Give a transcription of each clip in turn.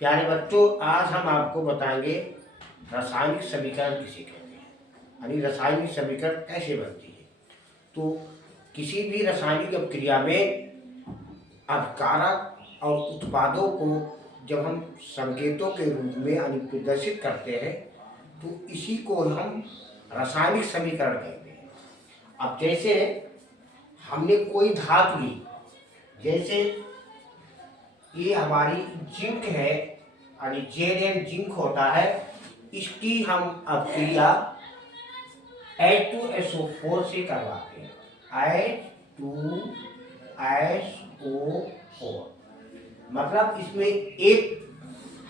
प्यारे बच्चों, आज हम आपको बताएंगे रासायनिक समीकरण किसे कहते हैं, यानी रासायनिक समीकरण कैसे बनती है। तो किसी भी रासायनिक अभिक्रिया में अभिकारक और उत्पादों को जब हम संकेतों के रूप में यानी प्रदर्शित करते हैं तो इसी को हम रासायनिक समीकरण कहते हैं। अब जैसे हमने कोई धातु ली, जैसे ये हमारी जिंक है, यानी Zn जिंक होता है। इसकी हम अभिक्रिया H2SO4 से करवाते हैं, H2SO4। मतलब इसमें एक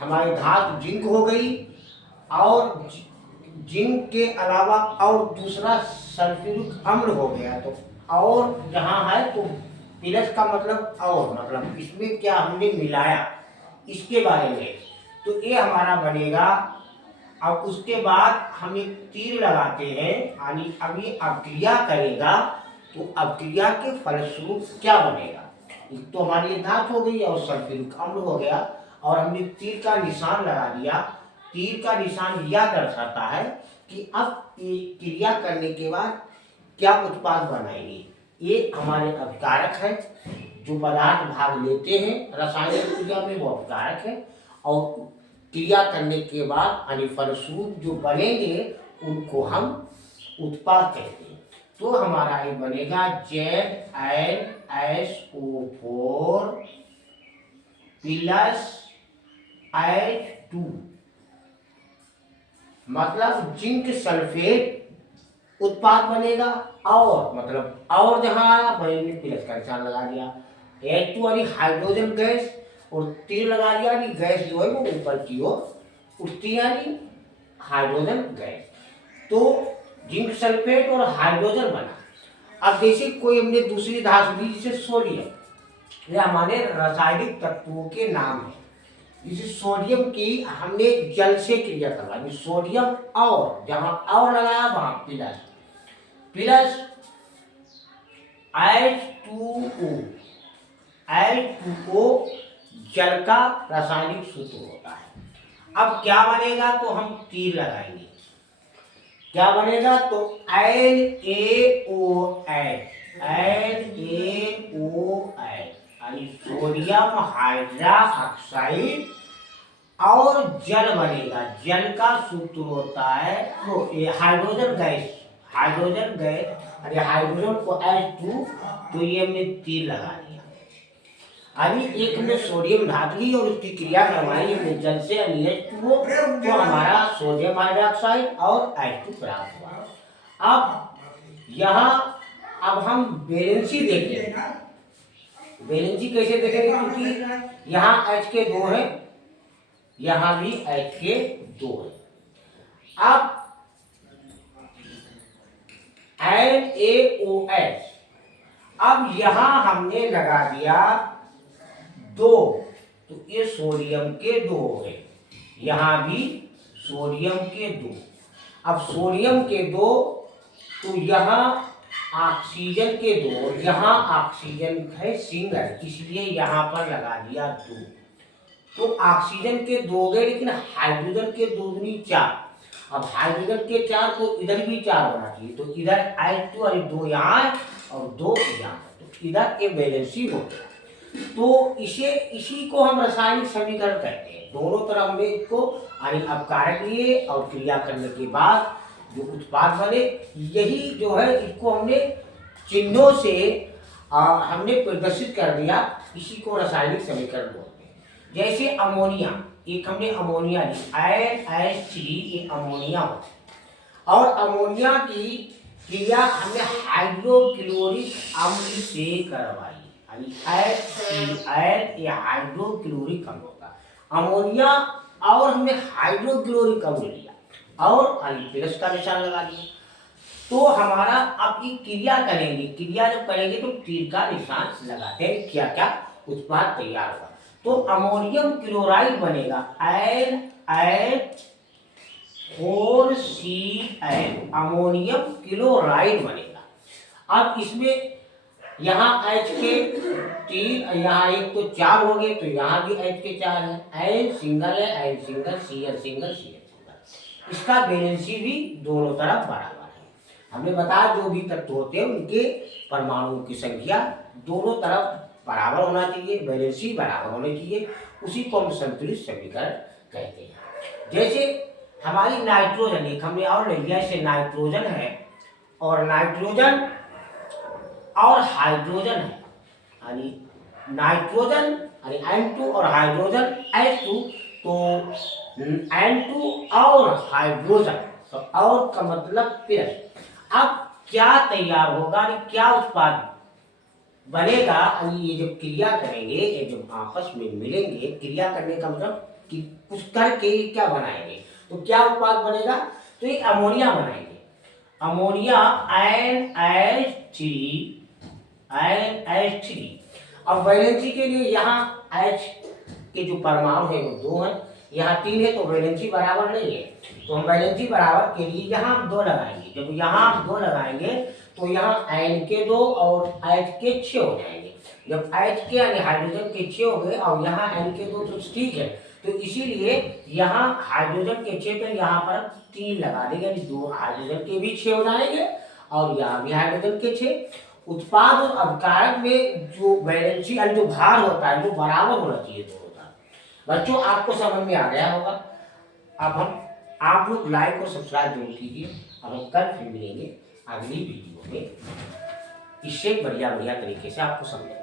हमारी धातु जिंक हो गई और जिंक के अलावा और दूसरा सल्फ्यूरिक अम्ल हो गया। तो और जहाँ है तो प्लस का मतलब और, मतलब इसमें क्या हमने मिलाया इसके बारे में। तो ये हमारा बनेगा। अब उसके बाद हम एक तीर लगाते हैं, यानी अब ये अभिक्रिया करेगा तो अभिक्रिया के फलस्वरूप क्या बनेगा। एक तो हमारी धातु हो गई और सल्फ्यूरिक अम्ल हो गया, और हमने तीर का निशान लगा दिया। तीर का निशान यह दर्शाता है कि अब ये क्रिया करने के बाद क्या उत्पाद बनाएंगे। ये हमारे अभिकारक है, जो पदार्थ भाग लेते हैं रासायनिक क्रिया में वो अभिकारक है, और क्रिया करने के बाद यानी फलस्वरूप जो बनेंगे उनको हम उत्पाद कहते हैं। तो हमारा ये बनेगा ZnSO4 प्लस H2, मतलब जिंक सल्फेट उत्पाद बनेगा। और मतलब और जहां आया भाई ने प्लस का निशान लगा दिया। H2 यानी हाइड्रोजन गैस, और तीर लगा दिया यानी गैस जो है वो ऊपर की ओर उठती है, यानी हाइड्रोजन गैस। तो जिंक सल्फेट और हाइड्रोजन बना। अब जैसे कोई हमने दूसरी धातु ली, जैसे सोडियम, ये हमारे रासायनिक तत्वों के नाम है। इस सोडियम की हमने जल से क्रिया करवाई। सोडियम और जहां और लगाया वहां प्लस प्लस H2O। H2O जल का रासायनिक सूत्र होता है। अब क्या बनेगा, तो हम तीर लगाएंगे, क्या बनेगा तो NaOH यानी सोडियम हाइड्रोक्साइड और जल बनेगा। जल का सूत्र होता है तो ये हाइड्रोजन गैस, अरे हाइड्रोजन को H2, तो ये हमने तीर लगा दिया। अभी एक हमने सोडियम धातु ली और उसकी क्रिया करवाई हमने जल से, H2O, तो हमारा सोडियम हाइड्रोक्साइड और H2 प्राप्त हुआ। अब यहाँ अब हम वैलेंसी देखेंगे। वैलेंसी कैसे देखेंगे, क्योंकि यहाँ H के 2 है, यहाँ भी H के 2 है। अब NaOH, अब यहाँ हमने लगा दिया 2, तो ये सोडियम के 2 हो गए, यहाँ भी सोडियम के 2। अब सोडियम के 2, तो यहाँ ऑक्सीजन के 2, यहाँ ऑक्सीजन है सिंगल, इसलिए यहाँ पर लगा दिया 2। तो ऑक्सीजन के 2 गए, लेकिन हाइड्रोजन के 2 दूनी 4। अब हाइड्रोजन के 4 तो इधर भी 4 होना चाहिए, तो इधर H2 और 2 यहाँ और 2 यहाँ, तो इधर एक वैलेंसी हो गया। तो इसी को हम रासायनिक समीकरण कहते हैं। दोनों तरफ में इसको यानी अपकारक लिए और क्रिया करने के बाद जो उत्पाद बने, यही जो है इसको हमने चिन्हों से हमने प्रदर्शित कर दिया। इसी को रासायनिक समीकरण बोलते हैं। जैसे अमोनिया, एक हमने अमोनिया ली, NH3, ये अमोनिया होता है। और अमोनिया की क्रिया हमने हाइड्रोक्लोरिक अम्ल से करवाई, यानी HCl, ये हाइड्रोक्लोरिक अम्ल होता है अमोनिया। और हमने हाइड्रोक्लोरिक अम्ल लिया और प्लस का निशान लगा दिया। तो हमारा अब ये क्रिया करेंगे, क्रिया जब करेंगे तो तीर का निशान लगाते हैं, क्या क्या उत्पाद तैयार होगा। तो अमोनियम क्लोराइड बनेगा, NH4Cl, अमोनियम क्लोराइड बनेगा। अब इसमें यहाँ H के 3, यहाँ एक तो 4 हो गए, तो यहाँ भी H के 4 है। N सिंगल है, N single, Cl single, Cl single. इसका वैलेंसी भी दोनों तरफ बराबर है। हमने बताया जो भी तत्व होते हैं उनके परमाणुओं की संख्या दोनों तरफ बराबर होना चाहिए, वैलेंसी बराबर होनी चाहिए, उसी को हम संतुलित समीकरण कहते हैं। जैसे हमारी नाइट्रोजन, एक हमने और ले लिया, जैसे नाइट्रोजन है और नाइट्रोजन और हाइड्रोजन है, यानी नाइट्रोजन यानी N2 और हाइड्रोजन H2, तो N2 और हाइड्रोजन, तो और का मतलब प्लस। अब क्या तैयार होगा, क्या उत्पाद बनेगा, ये जब क्रिया करेंगे, ये जब आपस में मिलेंगे, क्रिया करने का मतलब कि कुछ करके क्या बनाएंगे, तो क्या उत्पाद बनेगा, तो एक अमोनिया बनाएंगे। Ammonia NH3। अब वैलेंसी के लिए यहाँ H के जो परमाणु है वो 2 हैं, यहाँ 3 है, तो वैलेंसी बराबर नहीं है, तो हम वैलेंसी बराबर के लिए यहाँ 2 लगाएंगे। जब यहाँ 2 लगाएंगे तो यहाँ N के 2 और H के 6 हो जाएंगे। जब H के यानी हाइड्रोजन के 6 हो गए और यहाँ N के 2, तो ठीक है, तो इसीलिए यहाँ हाइड्रोजन के 6 पर यहाँ पर 3 लगा देंगे, यानी 2 हाइड्रोजन के भी 6 हो जाएंगे और यहाँ भी हाइड्रोजन के 6। उत्पाद और अपकारक में जो वैलेंसी यानी जो भार होता है वो बराबर होना चाहिए दोनों तरफ। बच्चों आपको समझ में आ गया होगा। अब आप लोग लाइक और सब्सक्राइब जरूर कीजिए। अब हम कल फिर मिलेंगे अगली वीडियो में, इससे बढ़िया तरीके से आपको समझाएंगे।